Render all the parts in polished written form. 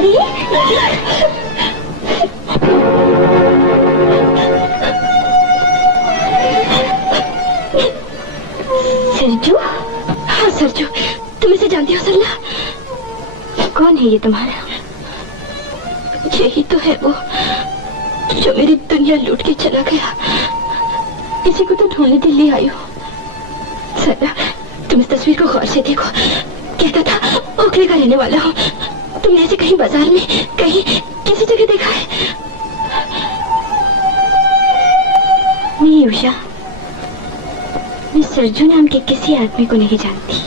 अरे सरजू, हाँ सरजू, तुम इसे जानती हो सरला? कौन है ये तुम्हारा? यही तो है वो जो मेरी दुनिया लूट के चला गया। इसी को तो ढूंढने दिल्ली आई हो। सरला, तुम इस तस्वीर को गौर से देखो। कहता था ओखले का रहने वाला हूँ। तुमने ऐसे कहीं बाजार में, कहीं किसी जगह देखा है? नहीं उषा, मैं सरजू नाम के किसी आदमी को नहीं जानती।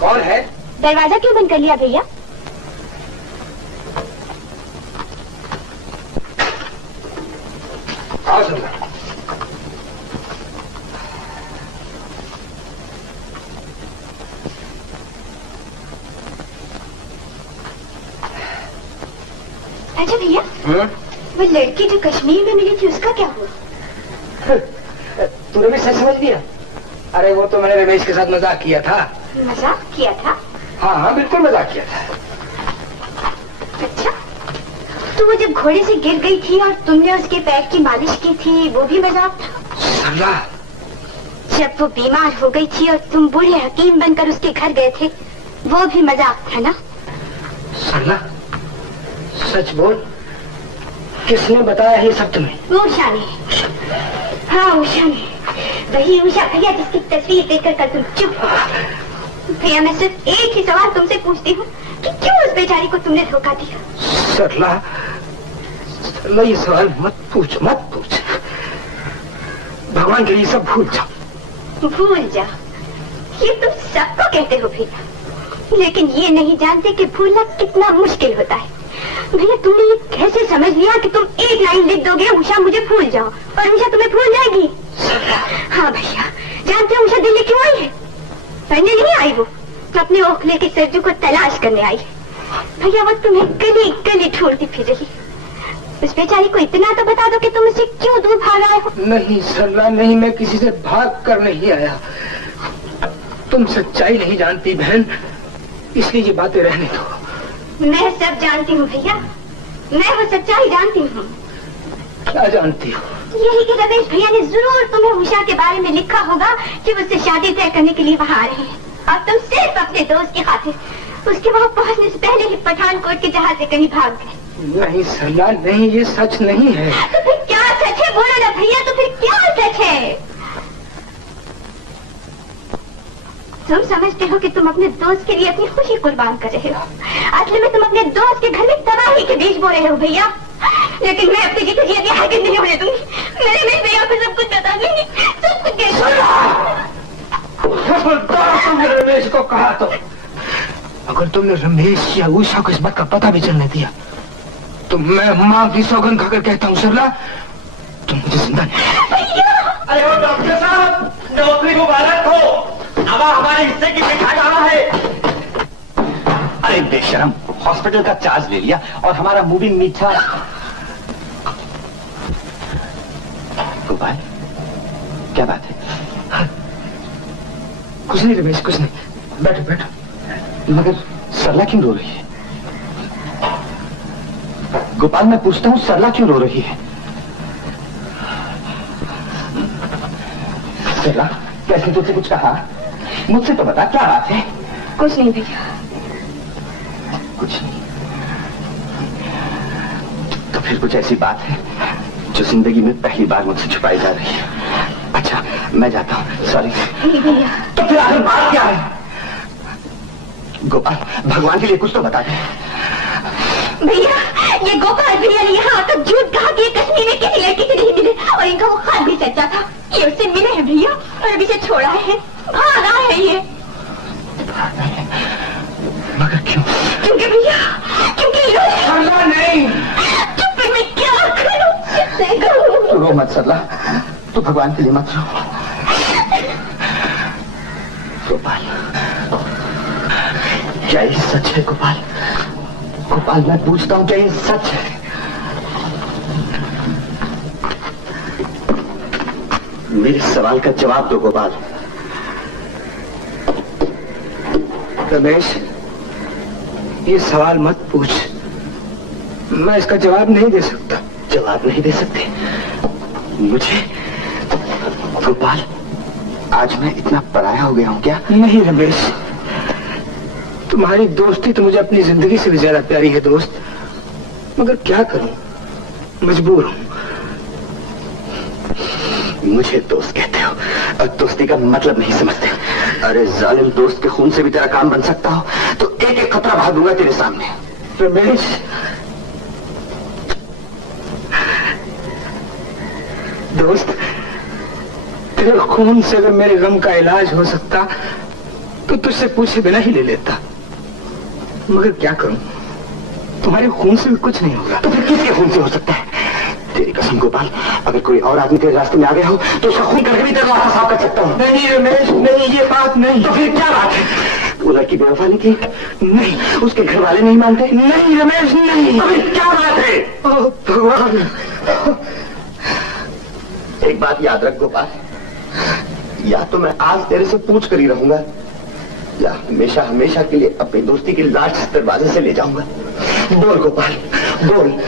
कौन है? दरवाजा क्यों बंद कर लिया भैया? आओ सरला। अच्छा भैया, वो लड़की जो कश्मीर में मिली थी उसका क्या हुआ? तूने भी सच समझ लिया? अरे वो तो मैंने रमेश के साथ मजाक किया था। मजाक किया था? हाँ हाँ बिल्कुल मजाक किया था। अच्छा, तो वो जब घोड़े से गिर गई थी और तुमने उसके पैर की मालिश की थी वो भी मजाक था? सरला, जब वो बीमार हो गई थी और तुम बूढ़े हकीम बनकर उसके घर गए थे वो भी मजाक था ना? सरला सच बोल, किसने बताया ये सब तुम्हें? उषा ने। हाँ उषा ने, वही उषा भैया जिसकी तस्वीर देखकर कल तुम चुप हो। भैया मैं सिर्फ एक ही सवाल तुमसे पूछती हूँ कि क्यों उस बेचारी को तुमने धोखा दिया? सरला, सरला ये सवाल मत पूछ, मत पूछ। भगवान के लिए सब भूल जाओ। भूल जा, ये तुम सबको कहते हो भैया, लेकिन ये नहीं जानते कि भूलना कितना मुश्किल होता है। भैया तुमने ये कैसे समझ लिया कि तुम एक लाइन लिख दोगे उषा मुझे भूल जाओ और उषा तुम्हें भूल जाएगी? हाँ भैया, जानते हो उषा दिल्ली क्यों आई है? पढ़ने नहीं आई, वो अपने ओखले के सरजू को तलाश करने आई है। भैया वो तुम्हें गली गली ढूंढती फिर रही। उस बेचारी को इतना तो बता दो कि तुम उसे क्यों दूर भाग आए हो? नहीं सरला नहीं, मैं किसी से भाग कर नहीं आया। तुम सच्चाई नहीं जानती बहन, इसलिए ये बातें रहने दो। मैं सब जानती हूँ भैया, मैं वो सच्चाई जानती हूँ। क्या जानती हो? यही कि रमेश भैया ने जरूर तुम्हें उषा के बारे में लिखा होगा कि वो उससे शादी तय करने के लिए वहाँ आ रहे हैं और तुम सिर्फ अपने दोस्त की खातिर उसके वहाँ पहुँचने से पहले ही पठानकोट के जहाज से कहीं भाग गए। नहीं सरला नहीं, ये सच नहीं है। तो फिर क्या सच है? बोलो ना भैया, तो फिर क्या सच है? तुम समझते हो कि तुम अपने दोस्त के लिए अपनी खुशी कुर्बान कर रहे हो, असली में तुम अपने दोस्त के घर में तबाही के बीज बो रहे हो भैया। लेकिन मैं अपनी जीते जी हरगिज़ नहीं होने दूंगी। मेरे में भैया को सब कुछ बता दूंगी, सब कुछ तुमने रमेश को कहा तो, अगर तुमने रमेश या उषा को इस बात का पता भी चलने दिया तो मैं माँ की सौगंध खाकर कहता हूँ सरला, तुम मुझे जिंदा नहीं। अरे वो डॉक्टर साहब, नौकरी मुबारक हो, अब हमारे हिस्से की मिठाई आना है। अरे बेशरम, हॉस्पिटल का चार्ज ले लिया और हमारा मूविंग मीठा। गोपाल, क्या बात है? कुछ नहीं रमेश, कुछ नहीं, बैठो बैठो। मगर सरला क्यों रो रही है? गोपाल मैं पूछता हूँ सरला क्यों रो रही है? सरला, कैसे तुझसे कुछ कहा? मुझसे तो बता, क्या बात है? कुछ नहीं भैया। कुछ नहीं? तो फिर कुछ ऐसी बात है जो जिंदगी में पहली बार मुझसे छुपाई जा रही है। अच्छा मैं जाता हूँ, सॉरी। भैया तो फिर आखिर बात क्या है? गोपाल, भगवान के लिए कुछ तो बता दे। भैया, ये गोपाल भैया ने यहाँ आकर झूठ कहा कि ये कश्मीर में किसी लड़की से नहीं मिले और इनका वो खाद भी सच्चा था। ये उससे मिले हैं भैया और अभी से छोड़ा है, भागा है ये। मगर क्यों? क्योंकि भैया, क्योंकि सरला नहीं। तो फिर मैं क्या करूं? तू रो मत सरला, तू भगवान के लिए मत रो। गोपाल, क्या ये सच है गोपाल? गोपाल मैं पूछता हूँ, क्या ये सच है? मेरे सवाल का जवाब दो गोपाल। रमेश, ये सवाल मत पूछ, मैं इसका जवाब नहीं दे सकता। जवाब नहीं दे सकते मुझे? गोपाल, आज मैं इतना पराया हो गया हूं क्या? नहीं रमेश, तुम्हारी दोस्ती तो मुझे अपनी जिंदगी से भी ज्यादा प्यारी है दोस्त, मगर क्या करूं, मजबूर हूं। मुझे दोस्त कहते हो और दोस्ती का मतलब नहीं समझते। अरे जालिम, दोस्त के खून से भी तेरा काम बन सकता हो तो एक एक खतरा बहा दूंगा तेरे सामने। रमेश, दोस्त, तेरे खून से अगर मेरे गम का इलाज हो सकता तो तुझसे पूछे बिना ही ले लेता, मगर क्या करूं, तुम्हारे खून से भी कुछ नहीं होगा। तो फिर किसके खून से हो सकता है? तेरी कसम गोपाल, अगर कोई और आदमी तेरे रास्ते में आ गया हो तो उसका खून करके भी तेरा रास्ता साफ कर सकता हूँ। नहीं रमेश, नहीं, ये बात नहीं। तो फिर क्या बात है? वो लड़की बेवफा निकली? नहीं। उसके घर वाले नहीं मानते? नहीं रमेश, नहीं। तो फिर क्या बात है? ओह भगवान। एक बात याद रख गोपाल, या तो मैं आज तेरे से पूछ कर ही रहूंगा, या हमेशा हमेशा के लिए अपनी दोस्ती की लाश इस दरवाजे से ले जाऊंगा। बोल गोपाल, बोल।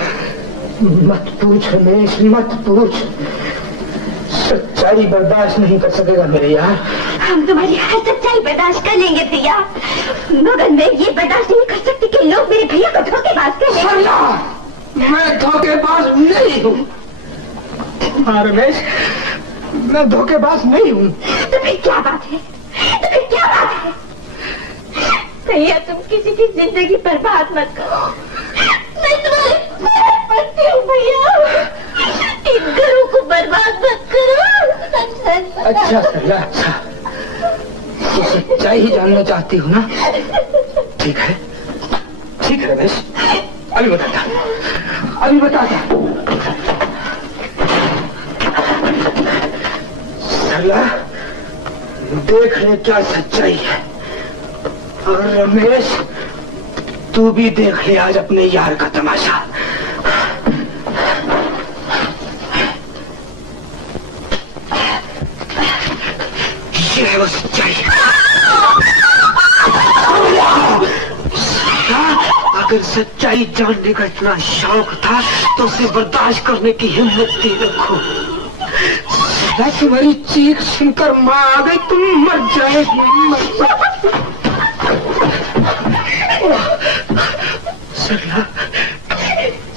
मत पूछ रमेश, मत पूछ, सच्चाई बर्दाश्त नहीं कर सकेगा मेरे यार। हम तुम्हारी हर सच्चाई बर्दाश्त कर लेंगे भैया, मगर मैं ये बर्दाश्त नहीं कर सकती कि लोग मेरे भैया को धोखेबाज कहें। मैं धोखेबाज नहीं हूँ। हाँ रमेश, मैं धोखेबाज नहीं हूँ। तो फिर क्या बात है? तो फिर क्या बात है? भैया, तुम किसी की जिंदगी बर्बाद मत करो। मैं तुम्हारी मदद करती हूँ भैया, इन घरों को बर्बाद मत करो। अच्छा सरला, अच्छा, तो सच्चाई ही जानना चाहती हूँ ना? ठीक है, ठीक है रमेश, अभी बताता, अभी बताता। सरला, देख ले क्या सच्चाई है, और रमेश तू भी देख ले आज अपने यार का तमाशा। ये है वो सच्चाई। अगर सच्चाई जानने का इतना शौक था तो उसे बर्दाश्त करने की हिम्मत दे रखो। तुम्हारी चीख सुनकर माँ आ गई, तुम मर जाएगी। सरला,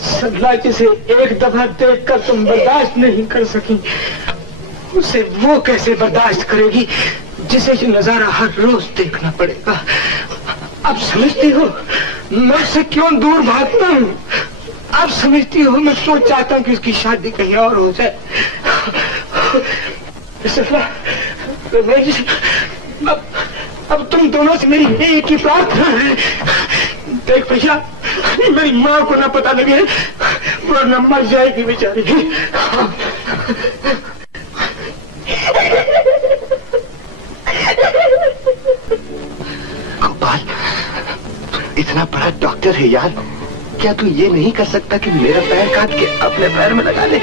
सरला जिसे एक दफा देखकर तुम बर्दाश्त नहीं कर सकी, उसे वो कैसे बर्दाश्त करेगी जिसे ये नजारा हर रोज देखना पड़ेगा। अब समझती हो मैं उससे क्यों दूर भागता हूँ? अब समझती हो मैं क्यों चाहता हूँ कि उसकी शादी कहीं और हो जाए? सरला, अब तुम दोनों से मेरी एक ही प्रार्थना है। देख भैया, मेरी माँ को ना पता लगे वरना मर जाएगी बेचारी। गोपाल, इतना बड़ा डॉक्टर है यार, क्या तू ये नहीं कर सकता कि मेरा पैर काट के अपने पैर में लगा ले?